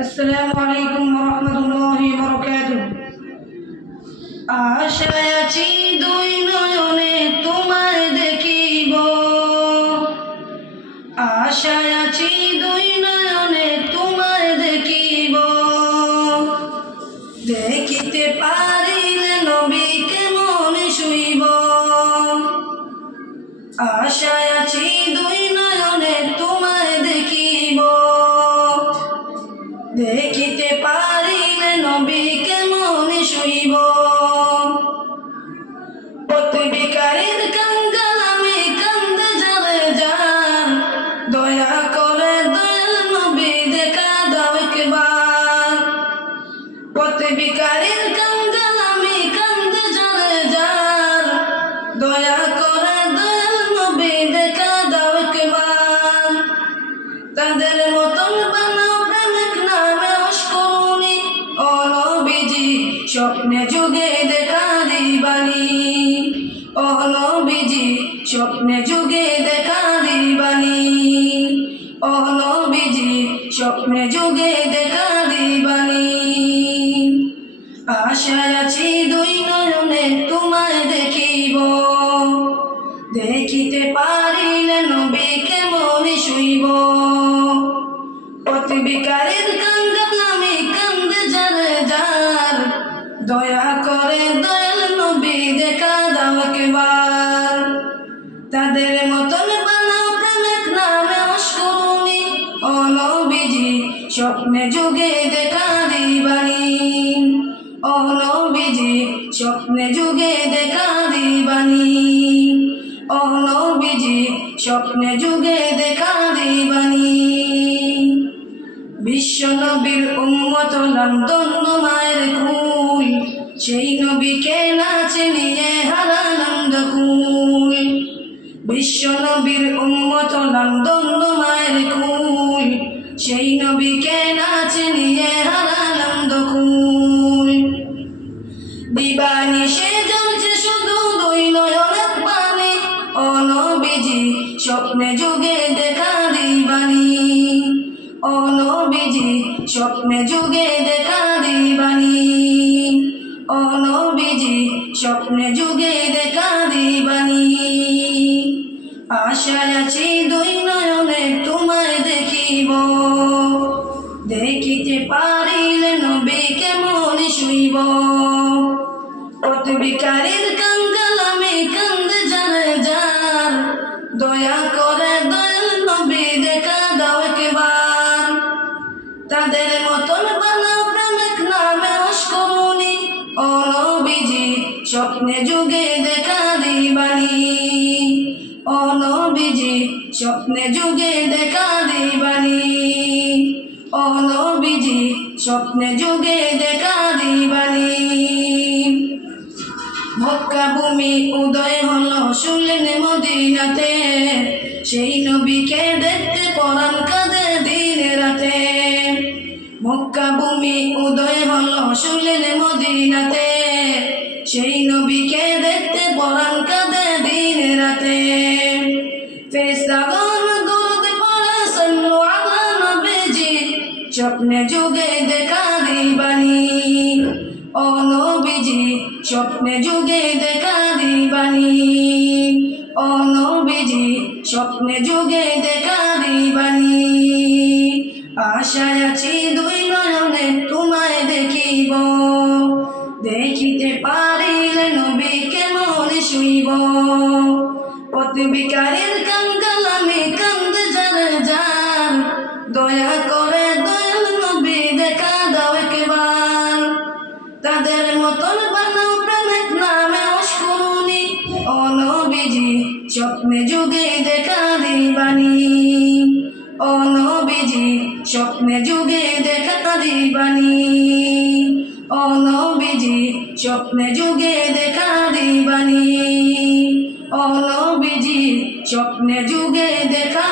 আসসালামু আলাইকুম ওয়া রাহমাতুল্লাহি ওয়া বারাকাতুহু। আশায় আছি দুই নয়নে তোমায় দেখিব, আশায় আছি দুই নয়নে তোমায় দেখিব। দেখিতে পারিলে নবীকে মনে শুইব। আশায় আছি দুই নয়নে তোমায় দেখিব। দেখিতে পারিলে নবীকে মনে শুইব। প্রতিবিকারীর কাঙ্গাল আমি কান্দে যারে যার, দয়া করে দয়াল নবী দেখা দাও একবার। প্রতিবিকারীর কাঙ্গাল আমি কান্দে যারে যার, দয়া করে দয়াল নবী দেখা দাও একবার। তাদের মতন বানাও প্রেমিক নামে অস্করুনি, ও নবীজি স্বপ্নে যুগে দেখা দিবানি। ও নবীজি স্বপ্নে যুগে দেখা দিবানি। ও নবীজি স্বপ্নে যুগে দেখা দিবানি। আশায় আছি দুই নয়নে তোমায় দেখিব। দেখিতে পারিলে নবীকে মনে শুইব। প্রতিবিকারীর কাঙ্গাল আমি কান্দে যারে যার, দয়া করে দয়াল নবী দেখা দাও একবার। তাদের মতন বানাও প্রেমিক নামে অস্করুনি, ও নবীজি স্বপ্নে যুগে দেখা দিবানি। ও নবীজি স্বপ্নে যুগে দেখা দিবানি। ও নবীজি স্বপ্নে যুগে দেখা দিবানি। বিশ্ব নবীর উম্মত হলাম ধন্য মায়ের কুল, সেই নবীকে না চিনিয়ে হারালাম কুল। বিশ্ব নবীর উম্মত হলাম ধন্য মায়ের কুল, সেই নবীকে না চিনিয়ে হারালাম কুল। দিবানি সে জ্বলছে শুধু দুই নয়নের পানি, ও নবীজি স্বপ্নে যুগে দেখা দিবানি। ও নবীজি স্বপ্নে যুগে দেখা দিবানি। ও নবীজি স্বপ্নে যুগে দেখা দিবানি। আশায় আছি দুই নয়নে তোমায় দেখিব। দেখিতে পারিলে নবীকে মনে শুইব। প্রতিবিকারীর কাঙ্গাল আমি কান্দে যারে যার, দয়া করে দয়াল নবী দেখা দাও একবার। তাদের মতন বানাও প্রেমিক নামে অস্করুনি, ও নবীজি স্বপ্নে যুগে দেখা দিবানি। ও নবীজি স্বপ্নে যুগে দেখা দিবানি। ও নবীজি স্বপ্নে যুগে দেখা দিবানি। মক্কা ভূমি উদয় হলো শুনলেন মদিনাতে, সেই নবীকে দেখতে পরাণ কাঁদে দিন রাতে। মক্কা ভূমি উদয় হলো শুনলেন মদিনাতে, সেই নবীকে দেখতে পরাণ কাঁদে দিন রাতে। ফেরেশতাগণ দরুদ পড়ে সাল্লু আলা নবীজি, স্বপ্নে যুগে দেখা দিবানি। ও নবীজি স্বপ্নে যুগে দেখা দিবানি। ও নবীজি স্বপ্নে যুগে দেখা দিবানি। আশায় আছি দুই নয়নে তোমায় দেখিব। দেখিতে পারিলে নবীকে মনে শুইব। প্রতিবিকারীর কাঙ্গাল আমি কান্দে যারে যার, দয়া করে দয়াল নবী দেখা দাও একবার। তাদের মতন বানাও প্রেমিক নামে অস্করুনি, ও নবীজি স্বপ্নে যুগে দেখা দিবানি। ও নবীজি স্বপ্নে যুগে দেখা দিবানি। ও নবীজি স্বপ্নে যুগে দেখা দিবানি। ও নবীজি স্বপ্নে যুগে দেখা